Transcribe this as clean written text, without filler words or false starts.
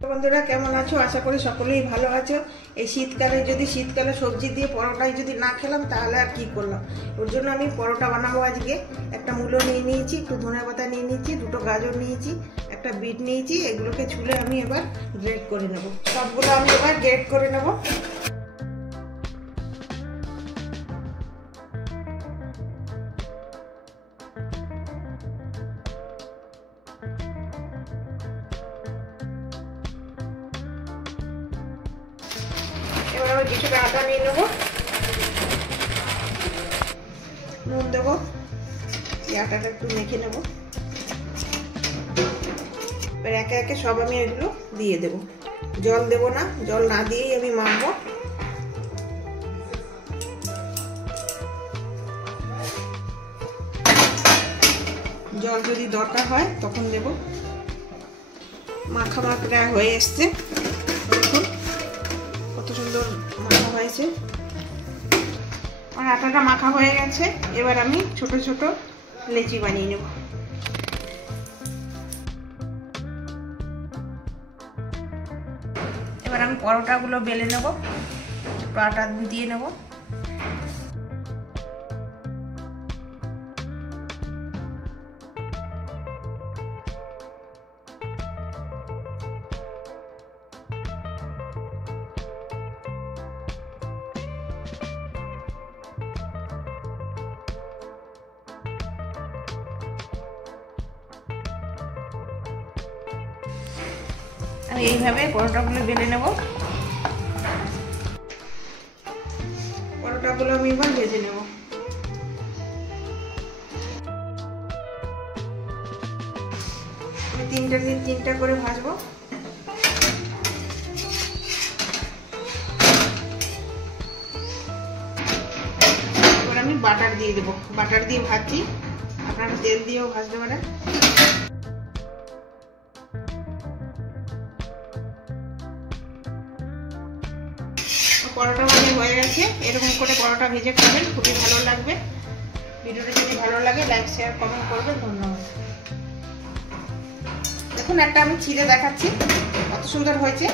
বন্ধুরা কেমন আছো? আশা করি সকলেই ভালো আছো। এই শীতকালে সবজি দিয়ে পরোটাই যদি না খেলাম তাহলে আর কি করলাম। ওর জন্য আমি পরোটা বানাবো আজকে। একটা মূলো নিয়ে নিয়েছি, একটু ধনেপাতা নিয়ে নিয়েছি, দুটো গাজর নিয়েছি, একটা বিট নিয়েছি। এগুলোকে ছুলে আমি এবার গ্রেট করে নেব। সবগুলো আমি এবার গ্রেট করে নেব। এবার আমি কিছুটা আটা নিয়ে নেবো, নুন দেবো, এই আটাটা একটু মেখে নেব। এবার একে একে সব আমি এগুলো দিয়ে দেবো। জল দেবো না, জল না দিয়েই আমি মাখবো। জল যদি দরকার হয় তখন দেব। মাখা মাখা হয়ে এসছে, দেখুন কত সুন্দর মাখা হয়েছে। আমার আটাটা মাখা হয়ে গেছে। এবার আমি ছোট ছোট লেচি বানিয়ে নেব। এবার আমি পরোটাগুলো বেলে নেব, একটু আটা দিয়ে নেব। আমি এইভাবে পরোটাগুলো বেলে নেব। পরোটাগুলো আমি এবার ভেজে নেব। আমি তিনটা করে ভাজবো। এবার আমি বাটার দিয়ে দেবো। বাটার দিয়ে ভাজছি, আপনারা তেল দিয়েও ভাজতে পারেন। পরোটা ভাজা হয়ে গেছে। এরকম করে পরোটা ভেজে খাবেন, খুবই ভালো লাগবে। ভিডিওটা যদি ভালো লাগে লাইক শেয়ার কমেন্ট করবেন। ধন্যবাদ। দেখুন একটা আমি ছিঁড়ে দেখাচ্ছি কত সুন্দর হয়েছে।